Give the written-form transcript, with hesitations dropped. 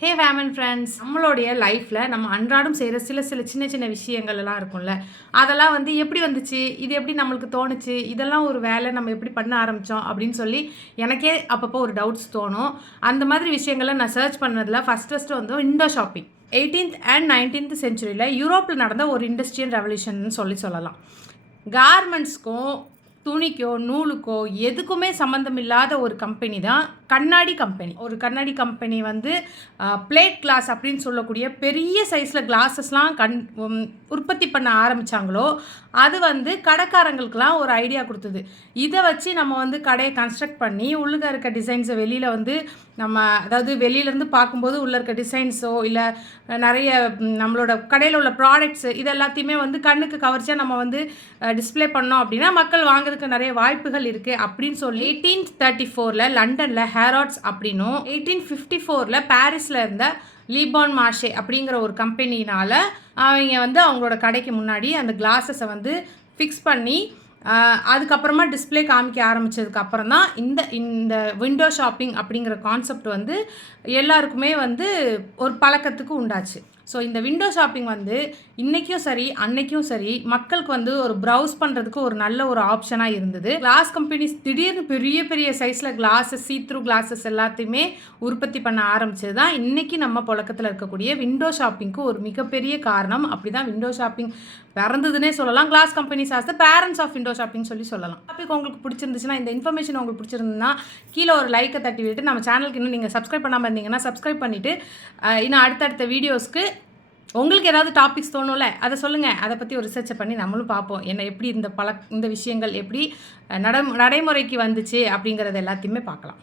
Hey fame and friends, நம்மளுடைய லைஃப்பில் நம்ம அன்றாடம் செய்கிற சில சின்ன சின்ன விஷயங்கள் எல்லாம் இருக்கும்ல, அதெல்லாம் வந்து எப்படி வந்துச்சு, இது எப்படி நம்மளுக்கு தோணுச்சு, இதெல்லாம் ஒரு வேலை நம்ம எப்படி பண்ண ஆரம்பித்தோம் அப்படின்னு சொல்லி எனக்கே அப்பப்போ ஒரு டவுட்ஸ் தோணும். அந்த மாதிரி விஷயங்களை நான் சர்ச் பண்ணதில் ஃபஸ்ட்டு வந்து window shopping 18th and 19th செஞ்சுரியில் யூரோப்பில் நடந்த ஒரு இண்டஸ்ட்ரியல் ரெவல்யூஷன் சொல்லலாம். கார்மெண்ட்ஸ்க்கும் துணிக்கோ நூலுக்கோ எதுக்குமே சம்மந்தம் இல்லாத ஒரு கம்பெனி தான் கண்ணாடி கம்பெனி. ஒரு கண்ணாடி கம்பெனி வந்து பிளேட் கிளாஸ் அப்படின்னு சொல்லக்கூடிய பெரிய சைஸில் கிளாஸஸ்லாம் உற்பத்தி பண்ண ஆரம்பித்தாங்களோ அது வந்து கடைக்காரங்களுக்கெலாம் ஒரு ஐடியா கொடுத்தது. இதை வச்சு நம்ம வந்து கடையை கன்ஸ்ட்ரக்ட் பண்ணி உள்ளே இருக்க டிசைன்ஸை வெளியில் வந்து நம்ம அதாவது வெளியிலேருந்து பார்க்கும்போது உள்ளே இருக்க டிசைன்ஸோ இல்லை நிறைய நம்மளோட கடையில் உள்ள ப்ராடக்ட்ஸு இது எல்லாத்தையுமே வந்து கண்ணுக்கு கவர்ச்சியாக நம்ம வந்து டிஸ்பிளே பண்ணோம் அப்படின்னா மக்கள் வாங்குறதுக்கு நிறைய வாய்ப்புகள் இருக்குது அப்படின்னு சொல்லி 1834 லண்டனில் ஹேராட்ஸ் அப்படின்னும் 1854 பாரிஸில் இருந்த லீபான் மார்ஷே அப்படிங்கிற ஒரு கம்பெனினால் அவங்க வந்து அவங்களோட கடைக்கு முன்னாடி அந்த கிளாஸஸை வந்து ஃபிக்ஸ் பண்ணி அதுக்கப்புறமா டிஸ்பிளே காமிக்க ஆரம்பித்ததுக்கு அப்புறம் தான் இந்த விண்டோ ஷாப்பிங் அப்படிங்கிற கான்செப்ட் வந்து எல்லாருக்குமே வந்து ஒரு பழக்கத்துக்கு உண்டாச்சு. ஸோ இந்த விண்டோ ஷாப்பிங் வந்து இன்றைக்கும் சரி அன்னைக்கும் சரி மக்களுக்கு வந்து ஒரு ப்ரௌஸ் பண்ணுறதுக்கு ஒரு நல்ல ஒரு ஆப்ஷனாக இருந்தது. கிளாஸ் கம்பெனிஸ் திடீர்னு பெரிய பெரிய சைஸில் கிளாஸஸ் சீத்ரூ கிளாஸஸ் எல்லாத்தையுமே உற்பத்தி பண்ண ஆரம்பிச்சது தான் இன்றைக்கி நம்ம புழக்கத்தில் இருக்கக்கூடிய விண்டோ ஷாப்பிங்க்கு ஒரு மிகப்பெரிய காரணம். அப்படி தான் விண்டோ ஷாப்பிங் பிறந்ததுன்னே சொல்லலாம். Glass companies as the parents of window shopping சொல்லலாம். டாபிக் உங்களுக்கு பிடிச்சிருந்துச்சுன்னா, இந்த இன்ஃபர்மேஷன் உங்களுக்கு பிடிச்சிருந்ததுன்னா கீழே ஒரு லைக்கை தட்டி விட்டு நம்ம சேனலுக்கு இன்னும் நீங்கள் சப்ஸ்கிரைப் பண்ணாமல் இருந்தீங்கன்னா சப்ஸ்கிரைப் பண்ணிவிட்டு இன்னும் அடுத்தடுத்த வீடியோஸ்க்கு உங்களுக்கு ஏதாவது டாபிக்ஸ் தோணும்ல அதை சொல்லுங்கள். அதை பற்றி ஒரு ரிசர்ச்சை பண்ணி நம்மளும் பார்ப்போம் என்ன எப்படி இந்த விஷயங்கள் எப்படி நடைமுறைக்கு வந்துச்சு அப்படிங்கிறது எல்லாத்தையுமே பார்க்கலாம்.